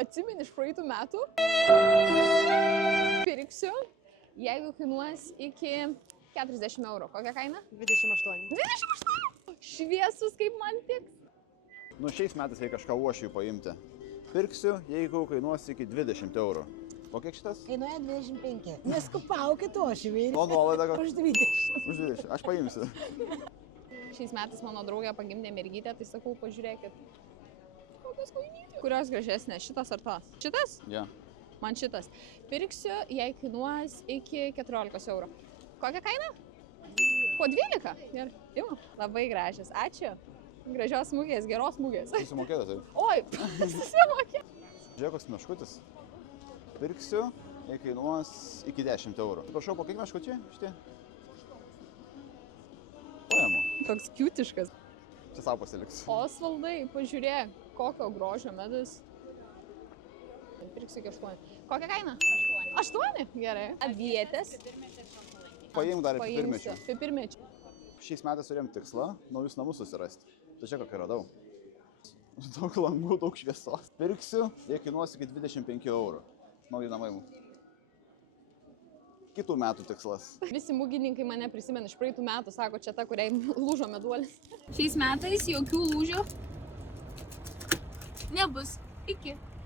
Atsimeni iš praeitų metų. Pirksiu, jeigu kainuos iki 40 eurų. Kokia kaina? 28. 28! Šviesus kaip man tiks. Nu, šiais metais reikia kažką uošiui paimti. Pirksiu, jeigu kainuos iki 20 eurų. O kiek šitas? Kainuoja 25. Neskupaukit ošivį. O nuolaida gal? Už 20. Už 20. Aš paimsiu. Šiais metais mano draugė pagimdė mergytę, tai sakau, pažiūrėkit. Kokios kojinytės. Kurios gražesnės, šitas ar tos? Šitas? Ja. Man šitas. Pirksiu, jei kainuos iki 14 eurų. Kokia kaina? Po 12? Gerai. Imu. Labai gražios. Ačiū. Gražios smūgės, geros smūgės. Susimokėta tai. Oi, susimokė. Žiūrėk, koks meškutis. Pirksiu, jei kainuos iki 10 eurų. Prašau, po kiek meškučiai šitie? Paimu. Toks kiutiškas. Čia savo pasiliksiu. Osvaldai, pažiūrėk, kokio grožio medus. Pirksiu iki 8. Kokia kaina? 8. 8? Gerai. Avietės. Paimk dar pipirmėčių. Pipirmėčių. Šiais metais turėjom tikslą naujus namus susirasti. Tai čia kokią radau. Daug langų, daug šviesos. Pirksiu, jei kainuos iki 25 eurų. Nauji namai. Kitų metų tikslas. Visi mūgininkai mane prisimena iš praeitų metų, sako, čia ta, kuriai lūžo meduolis. Šiais metais jokių lūžių nebus. Iki.